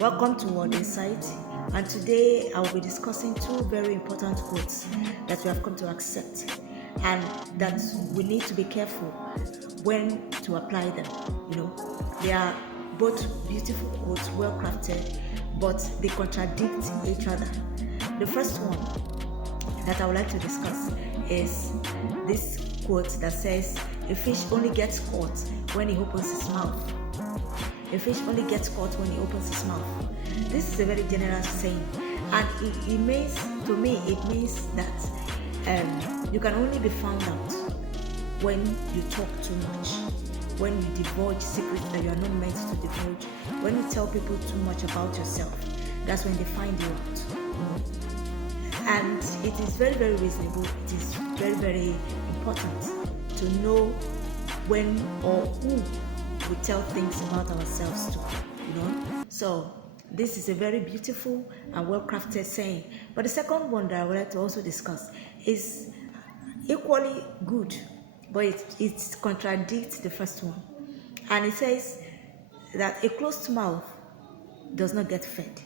Welcome to Word Insight, and today I will be discussing two very important quotes that we have come to accept and that we need to be careful when to apply them. They are both beautiful quotes, well crafted, but they contradict each other. The first one that I would like to discuss is this quote that says, "A fish only gets caught when he opens his mouth." A fish only gets caught when he opens his mouth. This is a very general saying, and it means, to me, it means that you can only be found out when you talk too much, when you divulge secrets that you are not meant to divulge, when you tell people too much about yourself. That's when they find you out. And it is very, very reasonable. It is very, very important to know when or who we tell things about ourselves too. So this is a very beautiful and well-crafted saying. But the second one that I would like to also discuss is equally good, but it contradicts the first one. And it says that a closed mouth does not get fed.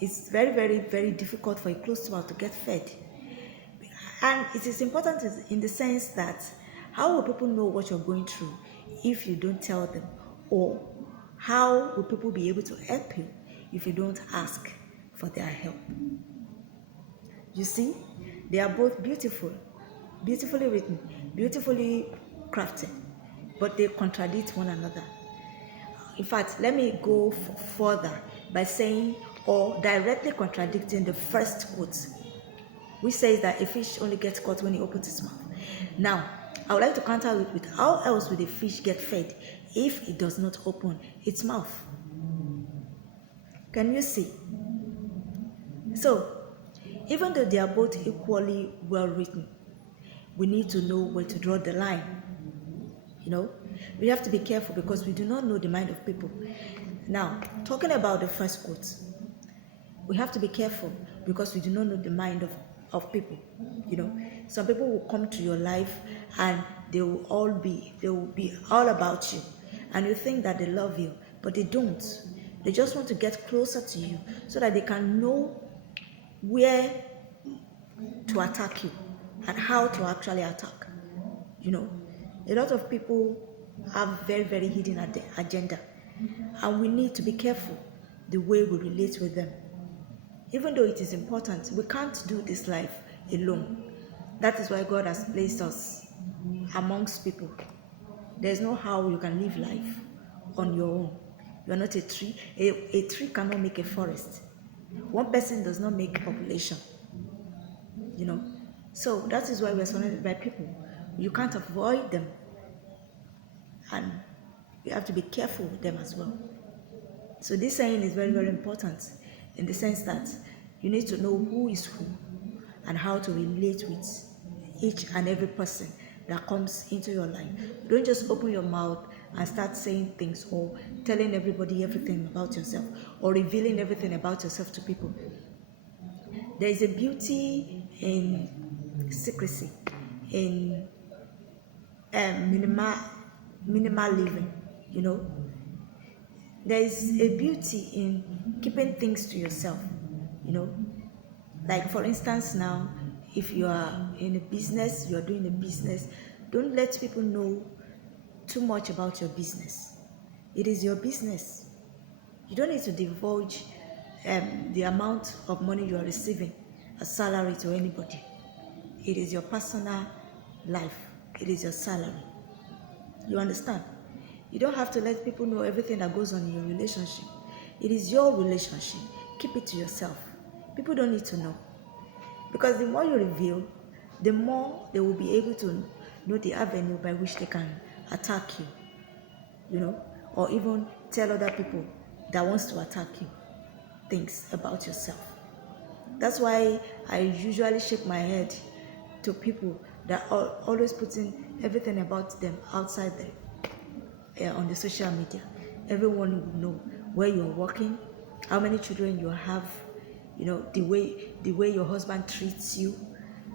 It's very, very, very difficult for a closed mouth to get fed. And it is important in the sense that how will people know what you're going through if you don't tell them? Or how will people be able to help you if you don't ask for their help? You see, they are both beautiful, beautifully written, beautifully crafted, but they contradict one another. In fact, let me go further by saying or directly contradicting the first quote, which says that a fish only gets caught when he opens his mouth. Now, I would like to counter it with how else will the fish get fed if it does not open its mouth? Can you see? So, even though they are both equally well written, we need to know where to draw the line. We have to be careful because we do not know the mind of people. Now, talking about the first quote, we have to be careful because we do not know the mind of people. Some people will come to your life and they will be all about you, and you think that they love you, but they don't. They just want to get closer to you so that they can know where to attack you and how to actually attack. A lot of people have very, very hidden agenda, and we need to be careful the way we relate with them. Even though it is important, we can't do this life alone. That is why God has placed us amongst people. There's no how you can live life on your own. You are not a tree. A tree cannot make a forest. One person does not make a population. So that is why we are surrounded by people. You can't avoid them. And you have to be careful with them as well. So this saying is very, very important in the sense that you need to know who is who and how to relate with each and every person that comes into your life. You don't just open your mouth and start saying things or telling everybody everything about yourself or revealing everything about yourself to people. There is a beauty in secrecy, in minimal living. There is a beauty in keeping things to yourself. Like for instance now, if you are in a business, you are doing a business, don't let people know too much about your business. It is your business. You don't need to divulge the amount of money you are receiving as salary to anybody. It is your personal life. It is your salary. You understand? You don't have to let people know everything that goes on in your relationship. It is your relationship. Keep it to yourself. People don't need to know. Because the more you reveal, the more they will be able to know the avenue by which they can attack you. Or even tell other people that wants to attack you things about yourself. That's why I usually shake my head to people that are always putting everything about them outside there on the social media. Everyone will know where you're working, how many children you have, the way your husband treats you,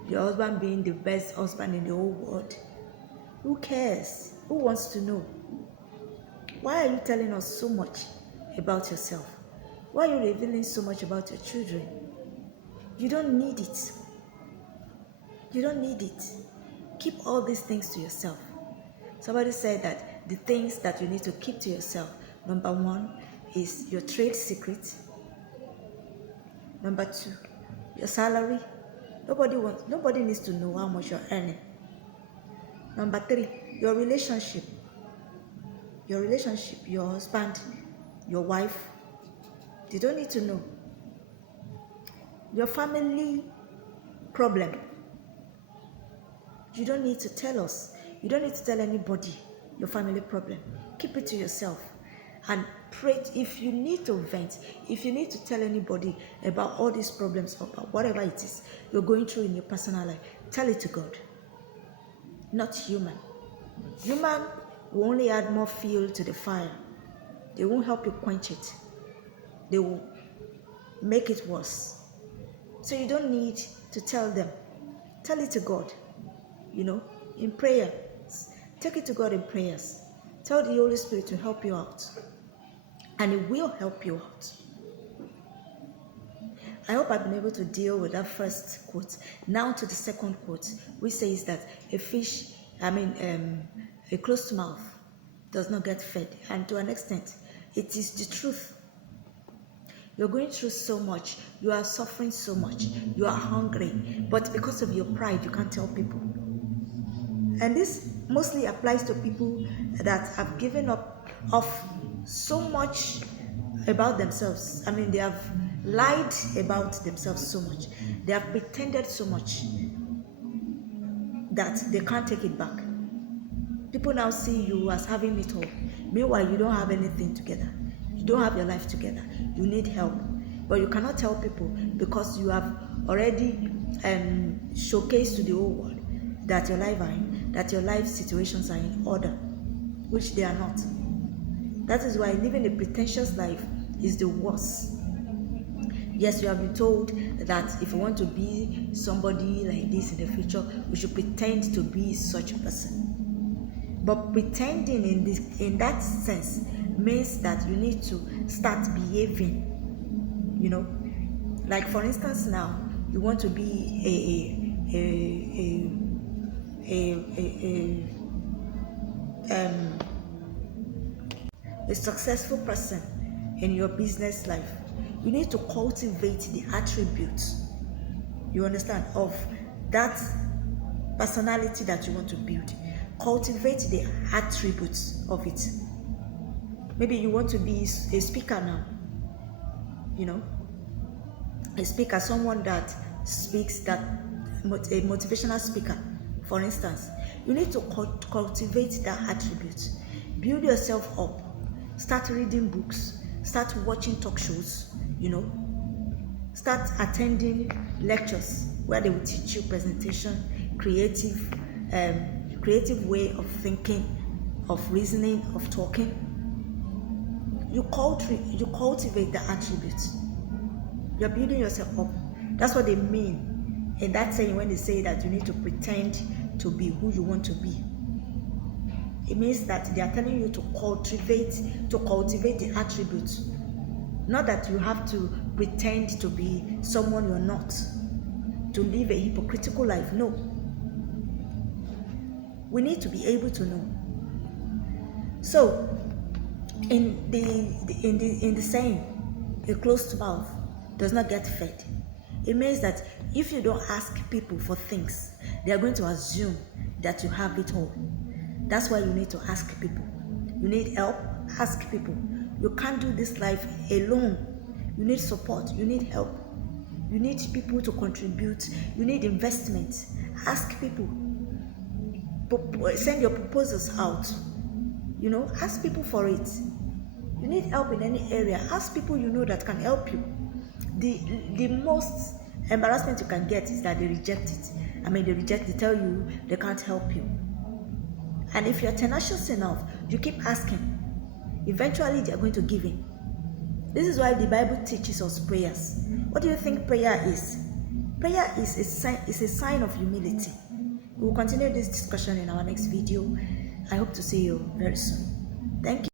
your husband being the best husband in the whole world. Who cares? Who wants to know? Why are you telling us so much about yourself? Why are you revealing so much about your children? You don't need it. You don't need it. Keep all these things to yourself. Somebody said that the things that you need to keep to yourself, number 1 is your trade secret. Number 2, your salary. Nobody needs to know how much you're earning. Number 3, your relationship. Your husband, your wife, they don't need to know. Your family problem, you don't need to tell us. You don't need to tell anybody your family problem. Keep it to yourself and pray. If you need to vent, if you need to tell anybody about all these problems, about whatever it is you're going through in your personal life, tell it to God, not human. Human will only add more fuel to the fire. They won't help you quench it. They will make it worse. So you don't need to tell them. Tell it to God, in prayer. Take it to God in prayers. Tell the Holy Spirit to help you out. And it will help you out. I hope I've been able to deal with that first quote. Now to the second quote, which says that a closed mouth does not get fed. And to an extent, it is the truth. You're going through so much. You are suffering so much. You are hungry. But because of your pride, you can't tell people. And this mostly applies to people that have given up of so much about themselves. They have lied about themselves so much. They have pretended so much that they can't take it back. People now see you as having it all. Meanwhile, you don't have anything together. You don't have your life together. You need help. But you cannot tell people because you have already showcased to the whole world that your life situations are in order, which they are not. That is why living a pretentious life is the worst. Yes, you have been told that if you want to be somebody like this in the future, you should pretend to be such a person. But pretending in that sense means that you need to start behaving. Like for instance, now you want to be a successful person in your business life. You need to cultivate the attributes, you understand, of that personality that you want to build. Cultivate the attributes of it. Maybe you want to be a speaker now, a speaker, someone that speaks, a motivational speaker, for instance. You need to cultivate that attribute. Build yourself up. Start reading books. Start watching talk shows, Start attending lectures where they will teach you presentation, creative way of thinking, of reasoning, of talking. You cultivate the attributes. You're building yourself up. That's what they mean in that saying when they say that you need to pretend to be who you want to be. It means that they are telling you to cultivate the attributes. Not that you have to pretend to be someone you're not, to live a hypocritical life. No. We need to be able to know. So, in the saying, a closed mouth does not get fed. It means that if you don't ask people for things, they are going to assume that you have it all. That's why you need to ask people. You need help, ask people. You can't do this life alone. You need support, you need help. You need people to contribute. You need investment. Ask people. Send your proposals out. Ask people for it. You need help in any area. Ask people that can help you. The most embarrassment you can get is that they reject it. They tell you they can't help you. And if you're tenacious enough, you keep asking. Eventually, they are going to give in. This is why the Bible teaches us prayers. What do you think prayer is? Prayer is a sign of humility. We will continue this discussion in our next video. I hope to see you very soon. Thank you.